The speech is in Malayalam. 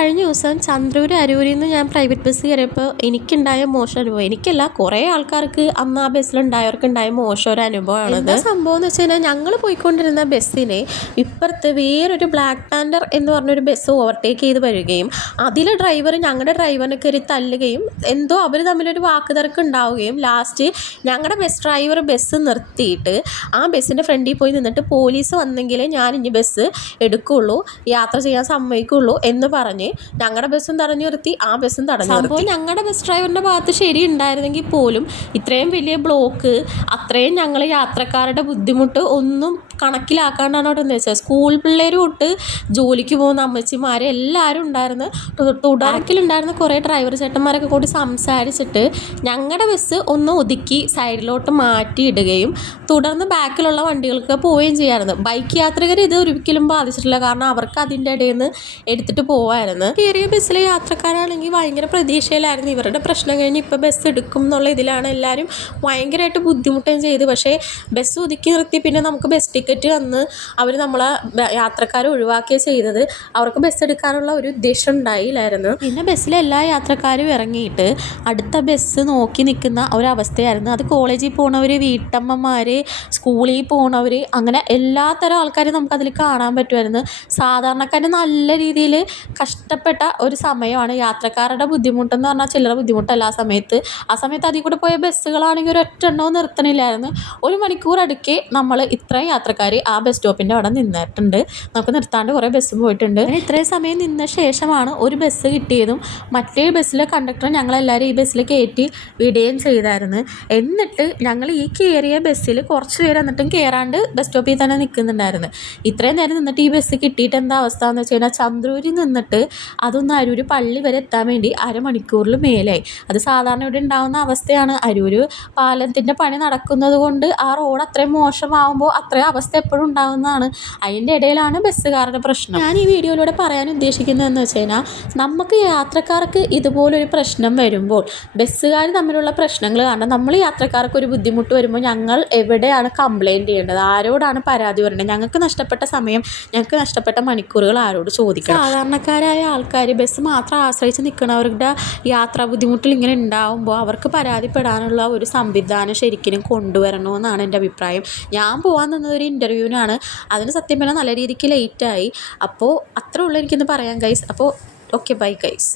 കഴിഞ്ഞ ദിവസം ചന്ദ്രൂർ അരൂരിൽ നിന്ന് ഞാൻ പ്രൈവറ്റ് ബസ് കയറിയപ്പോൾ എനിക്കുണ്ടായ മോശം അനുഭവം. എനിക്കല്ല, കുറേ ആൾക്കാർക്ക് അന്ന് ആ ബസ്സിലുണ്ടായവർക്കുണ്ടായ മോശം ഒരു അനുഭവമാണ്. എന്താ സംഭവം എന്ന് വെച്ച് കഴിഞ്ഞാൽ, ഞങ്ങൾ പോയിക്കൊണ്ടിരുന്ന ബസ്സിനെ ഇപ്പുറത്ത് വേറൊരു ബ്ലാക്ക് പാൻഡർ എന്ന് പറഞ്ഞൊരു ബസ് ഓവർടേക്ക് ചെയ്ത് വരികയും അതിൽ ഡ്രൈവർ ഞങ്ങളുടെ ഡ്രൈവറിനെ കയറി തല്ലുകയും എന്തോ അവർ തമ്മിലൊരു വാക്കുതർക്കം ഉണ്ടാവുകയും ലാസ്റ്റ് ഞങ്ങളുടെ ബസ് ഡ്രൈവർ ബസ് നിർത്തിയിട്ട് ആ ബസ്സിൻ്റെ ഫ്രണ്ടിൽ പോയി നിന്നിട്ട് പോലീസ് വന്നെങ്കിലേ ഞാൻ ഇനി ബസ് എടുക്കുകയുള്ളൂ, യാത്ര ചെയ്യാൻ സമ്മതിക്കുകയുള്ളൂ എന്ന് പറഞ്ഞ് ഞങ്ങളുടെ ബസ്സും തടഞ്ഞു നിർത്തി, ആ ബസ്സും തടഞ്ഞു നിർത്തി. അപ്പോൾ ഞങ്ങളുടെ ബസ് ഡ്രൈവറിൻ്റെ ഭാഗത്ത് ശരി ഉണ്ടായിരുന്നെങ്കിൽ പോലും ഇത്രയും വലിയ ബ്ലോക്ക്, അത്രയും ഞങ്ങൾ യാത്രക്കാരുടെ ബുദ്ധിമുട്ട് ഒന്നും കണക്കിലാക്കാണ്ടാണ് അവിടെ നിന്ന് വെച്ചത്. സ്കൂൾ പിള്ളേർ തൊട്ട് ജോലിക്ക് പോകുന്ന അമ്മച്ചിമാർ എല്ലാവരും ഉണ്ടായിരുന്നു. തുടക്കലുണ്ടായിരുന്ന കുറേ ഡ്രൈവർ ചേട്ടന്മാരൊക്കെ കൂടി സംസാരിച്ചിട്ട് ഞങ്ങളുടെ ബസ് ഒന്ന് ഒതുക്കി സൈഡിലോട്ട് മാറ്റിയിടുകയും തുടർന്ന് ബാക്കിലുള്ള വണ്ടികൾക്ക് പോവുകയും ചെയ്യാമായിരുന്നു. ബൈക്ക് യാത്രികർ ഇത് ഒരിക്കലും ബാധിച്ചിട്ടില്ല, കാരണം അവർക്ക് അതിൻ്റെ ഇടയിൽ നിന്ന് എടുത്തിട്ട് പോവായിരുന്നു. കയറിയ ബസ്സിലെ യാത്രക്കാരാണെങ്കിൽ ഭയങ്കര പ്രതീക്ഷയിലായിരുന്നു. ഇവരുടെ പ്രശ്നം കഴിഞ്ഞ് ഇപ്പോൾ ബസ് എടുക്കും എന്നുള്ള ഇതിലാണ് എല്ലാവരും ഭയങ്കരമായിട്ട് ബുദ്ധിമുട്ടുകയും ചെയ്തു. പക്ഷേ ബസ് ഒതുക്കി നിർത്തി പിന്നെ നമുക്ക് ബസ് ടിക്കറ്റ് തന്ന് അവർ നമ്മളെ യാത്രക്കാരെ ഒഴിവാക്കുകയാണ് ചെയ്തത്. അവർക്ക് ബസ് എടുക്കാനുള്ള ഒരു ഉദ്ദേശം ഉണ്ടായില്ലായിരുന്നു. പിന്നെ ബസ്സിലെ എല്ലാ യാത്രക്കാരും ഇറങ്ങിയിട്ട് അടുത്ത ബസ് നോക്കി നിൽക്കുന്ന ഒരവസ്ഥയായിരുന്നു. അത് കോളേജിൽ പോണവർ, വീട്ടമ്മമാർ, സ്കൂളിൽ പോണവർ, അങ്ങനെ എല്ലാത്തരം ആൾക്കാരും നമുക്കതിൽ കാണാൻ പറ്റുമായിരുന്നു. സാധാരണക്കാർ നല്ല രീതിയിൽ കഷ്ടപ്പെട്ട ഒരു സമയമാണ്. യാത്രക്കാരുടെ ബുദ്ധിമുട്ടെന്ന് പറഞ്ഞാൽ ചില്ലറ ബുദ്ധിമുട്ടല്ല. ആ സമയത്ത് അതിൽ കൂടെ പോയ ബസ്സുകളാണെങ്കിൽ ഒരൊറ്റ എണ്ണവും നിർത്തണില്ലായിരുന്നു. 1 മണിക്കൂർ അടുക്കെ നമ്മൾ ഇത്രയും യാത്രക്കാർ ആ ബസ് സ്റ്റോപ്പിൻ്റെ അവിടെ നിന്നിട്ടുണ്ട്. നമുക്ക് നിർത്താണ്ട് കുറേ ബസ്സും പോയിട്ടുണ്ട്. ഇത്രയും സമയം നിന്ന ശേഷമാണ് ഒരു ബസ് കിട്ടിയതും മറ്റേ ബസ്സിലെ കണ്ടക്ടർ ഞങ്ങളെല്ലാവരും ഈ ബസ്സിൽ കയറ്റി വിടുകയും ചെയ്തായിരുന്നു. എന്നിട്ട് ഞങ്ങൾ ഈ കയറിയ ബസ്സിൽ കുറച്ച് പേര് എന്നിട്ടും കയറാണ്ട് ബസ് സ്റ്റോപ്പിൽ തന്നെ നിൽക്കുന്നുണ്ടായിരുന്നു. ഇത്രയും നേരം നിന്നിട്ട് ഈ ബസ് കിട്ടിയിട്ട് എന്താ അവസ്ഥ എന്ന് വെച്ച് കഴിഞ്ഞാൽ, ചന്ദ്രൂരിൽ നിന്നിട്ട് അതൊന്ന് അരൂർ പള്ളി വരെ എത്താൻ വേണ്ടി 1/2 മണിക്കൂറിൽ മേലായി. അത് സാധാരണ ഇവിടെ ഉണ്ടാകുന്ന അവസ്ഥയാണ്. അരൂർ പാലത്തിൻ്റെ പണി നടക്കുന്നത് കൊണ്ട് ആ റോഡ് അത്രയും മോശമാകുമ്പോൾ അത്രയും അവസ്ഥ എപ്പോഴും ഉണ്ടാകുന്നതാണ്. അതിൻ്റെ ഇടയിലാണ് ബസ്സുകാരുടെ പ്രശ്നം. ഞാൻ ഈ വീഡിയോയിലൂടെ പറയാൻ ഉദ്ദേശിക്കുന്നതെന്ന് വെച്ച് കഴിഞ്ഞാൽ, നമുക്ക് യാത്രക്കാർക്ക് ഇതുപോലൊരു പ്രശ്നം വരുമ്പോൾ ബസ്സുകാർ തമ്മിലുള്ള പ്രശ്നങ്ങൾ കാരണം നമ്മൾ യാത്രക്കാർക്ക് ഒരു ബുദ്ധിമുട്ട് വരുമ്പോൾ ഞങ്ങൾ എവിടെയാണ് കംപ്ലയിൻറ്റ് ചെയ്യേണ്ടത്, ആരോടാണ് പരാതി പറയേണ്ടത്, ഞങ്ങൾക്ക് നഷ്ടപ്പെട്ട സമയം, ഞങ്ങൾക്ക് നഷ്ടപ്പെട്ട മണിക്കൂറുകൾ ആരോട് ചോദിക്കണം? സാധാരണക്കാരായ ആൾക്കാർ ബസ് മാത്രം ആശ്രയിച്ച് നിൽക്കുന്നവരുടെ യാത്രാ ബുദ്ധിമുട്ടിൽ ഇങ്ങനെ ഉണ്ടാകുമ്പോൾ അവർക്ക് പരാതിപ്പെടാനുള്ള ഒരു സംവിധാനം ശരിക്കും കൊണ്ടുവരണമെന്നാണ് എൻ്റെ അഭിപ്രായം. ഞാൻ പോകാൻ നിന്നതൊരു ഇൻ്റർവ്യൂവിനാണ്. അതിന് സത്യം പറഞ്ഞാൽ നല്ല രീതിക്ക് ലേറ്റായി. അപ്പോൾ അത്രേ ഉള്ളൂ എനിക്കിന്ന് പറയാം ഗൈസ്. അപ്പോൾ ഓക്കെ, ബൈ ഗൈസ്.